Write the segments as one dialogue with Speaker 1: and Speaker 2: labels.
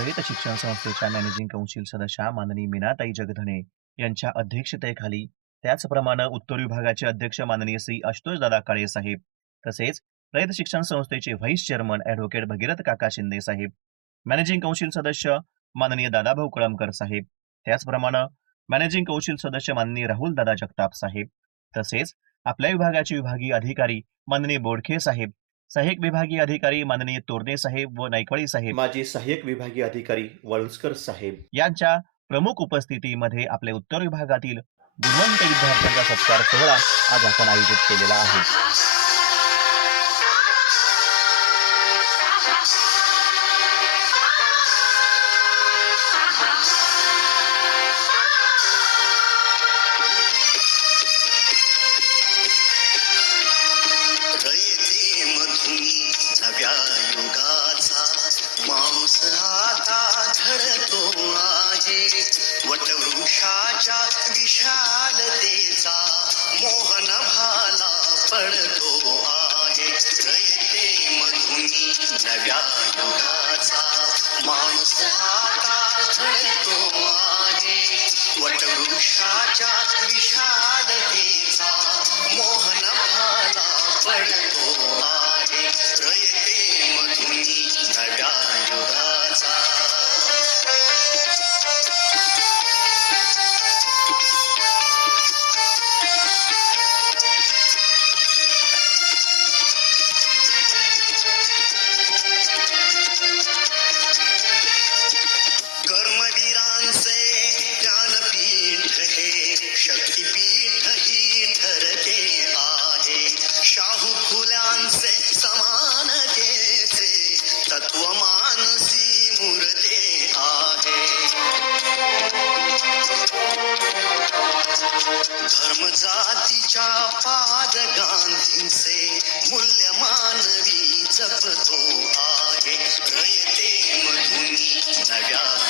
Speaker 1: रयत शिक्षण संस्थेच्या managing council सदस्या माननीय मीनाताई जगधने यांच्या अध्यक्षतेखाली त्याचप्रमाणे उत्तर विभागाचे अध्यक्ष माननीय श्री आशुतोष दादा काळे साहेब तसेच रयत शिक्षण संस्थेचे व्हाईस चेअरमन ॲडव्होकेट भगीरथ काका शिंदे साहेब मॅनेजिंग कौन्सिल सदस्य माननीय दादाभाऊ कळमकर साहेब त्याचप्रमाणे मॅनेजिंग कौन्सिल सदस्य माननीय राहुल दादा जगताप साहेब तसेच आपल्या विभागाचे विभागीय अधिकारी माननीय बोडखे साहेब सहाय्यक विभागीय अधिकारी माननीय तोरणे साहेब व नायकवाडी साहेब
Speaker 2: माजी सहाय्यक विभागीय अधिकारी वळसकर साहेब.
Speaker 1: यांच्या प्रमुख उपस्थितीमध्ये आपल्या उत्तर विभागातील गुणवंत विद्यार्थ्यांचा सत्कार सोहळा आज आपण आयोजित केलेला आहे.
Speaker 3: मधुनी नव्या युगाचा माणूस आता घडतो पाद गांधींचे मूल्य मानवी जपतो आहे. रयते मधुनी नव्या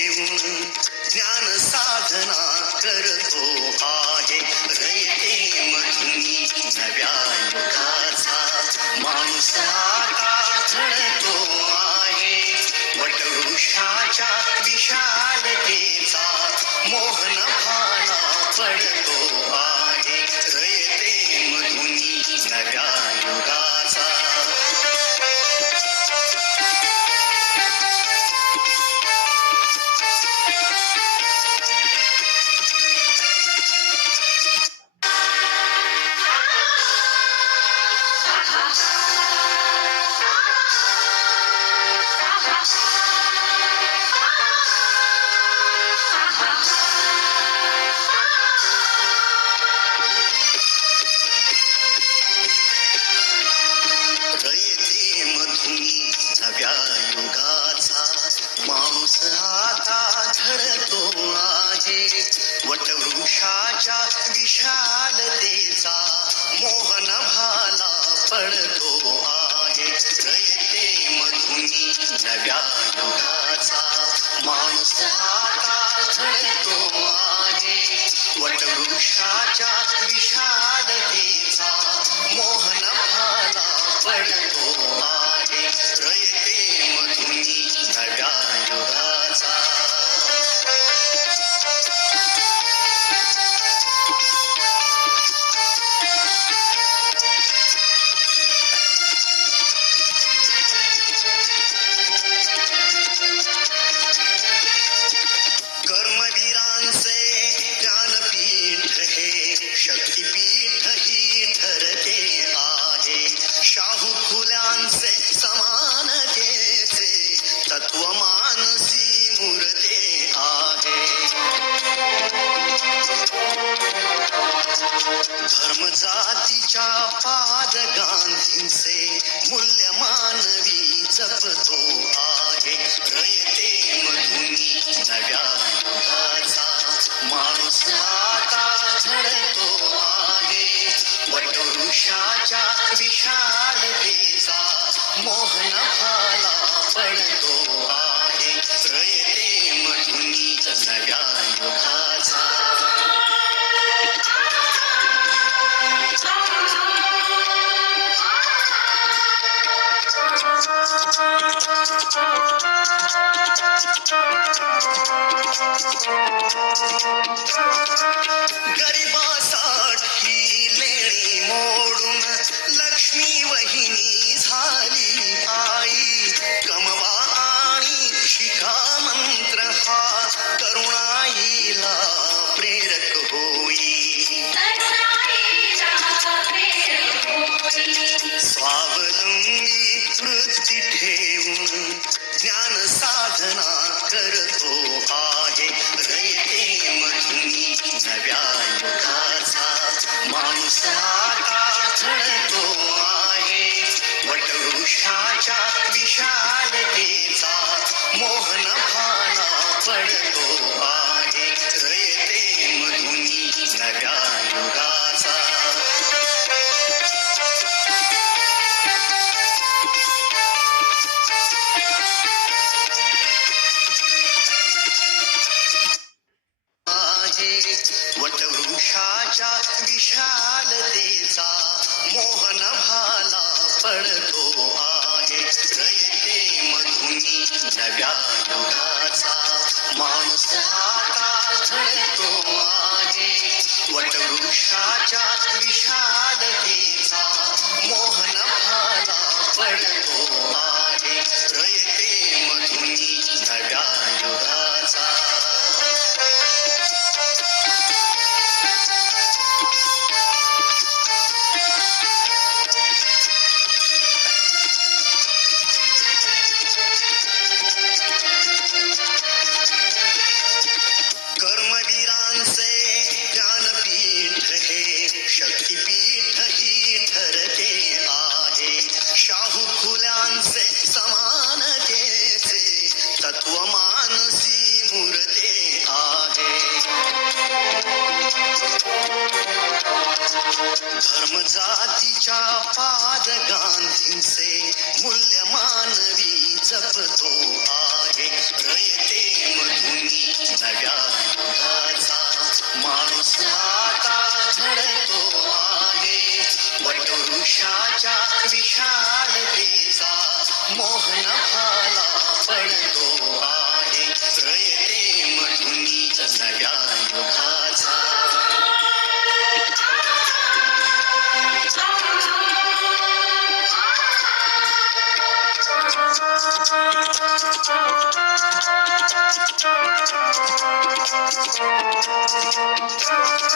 Speaker 3: धर्म जातीच्या पाद गांधींचे मूल्य मानवी जपतो आहे. रयते मधुनी नव्या माणूस Thank you. भाला पडतो आहे रयते मधुनी नव्या युगाचा वटवृक्षाच्या विशालतेचा मोहन भाला पडतो आहे रयते मधुनी नव्या युगाचा माणूस आता घडतो आहे वटवृक्षाच्या विषा धर्म जातीच्या पाद गांधींचे मूल्य मानवी जपतो आहे. रयते मधुनी नव्या युगाचा माणूस आता घडतो आहे. वटवृक्षाच्या विषा
Speaker 4: Thank you.